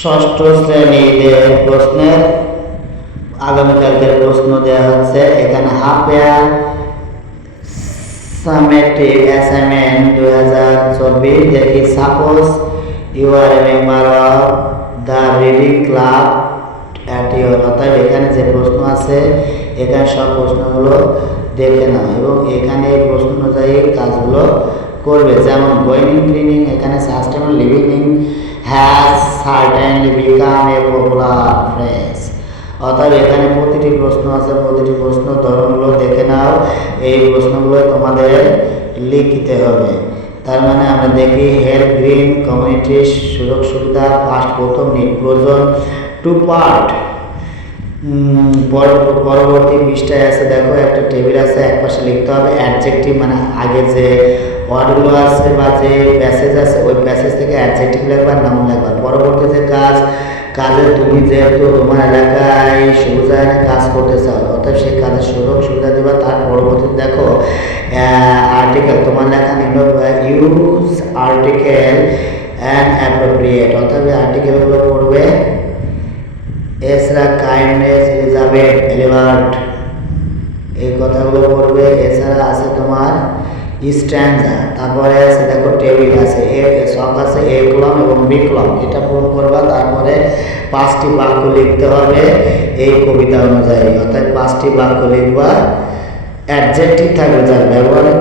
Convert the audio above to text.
ষষ্ঠ শ্রেণীদের প্রশ্নের আগামীকালকের প্রশ্ন দেওয়া হচ্ছে। এখানে হাফ ইয়ার সামেটিভ অ্যাসাইনমেন্ট 2024 দেখি। Suppose you are a member of the reading club at your, অর্থাৎ এখানে যে প্রশ্ন আছে এখানে সব প্রশ্নগুলো দেখে নাও এবং এখানে এই প্রশ্ন অনুযায়ী কাজগুলো করবে। যেমন গোয়িং ক্লিনিং, এখানে sustainable living has certainly become a popular phrase. অর্থাৎ এখানে প্রতিটি প্রশ্ন আছে, প্রতিটি প্রশ্ন ধরনগুলো দেখে নাও। এই প্রশ্নগুলো তোমাদের লিখতে হবে। তার মানে আমরা দেখি হেল্প গ্রিন কমিউনিটির সুযোগ সুবিধা ফার্স্ট প্রথম নিট প্রয়োজন টু পার্ট। পরবর্তী পৃষ্ঠায় আছে, দেখো একটা টেবিল আছে, এক পাশে লিখতে হবে অ্যাডজেক্টিভ, মানে আগে যে ওয়ার্ডগুলো আছে বা যে প্যাসেজ আছে ওই প্যাসেজ থেকে অ্যাডজেক্টিভ লিখবা, নাম লিখবা। পরবর্তী যে কাজে তুমি যেহেতু তোমার এলাকায় সুবিধায় কাজ করতে চাও, অর্থাৎ সেই কাজের সুযোগ সুবিধা দেবা। তার পরবর্তীতে দেখো আর্টিকেল, তোমার লেখা নিল ইউজ আর্টিকেল অ্যান্ড অ্যাপ্রোপ্রিয়েট, অর্থাৎ আর্টিকেলগুলো পড়বে। এছাড়া কাইন্ডনেস, এলিজাবেথ, এলিভার্ট, এই কথাগুলো পড়বে। এছাড়া আছে তোমার স্ট্যান্ডা, তারপরে আছে দেখো টেবিল আছে, শখ আছে এ কলম এবং বি কলম, এটা পূরণ করবা। তারপরে 5টি বাক্য লিখতে হবে এই কবিতা অনুযায়ী, অর্থাৎ 5টি বাক্য লিখবা। অ্যাডজেক্টিভ থাকবে যার ব্যবহারিক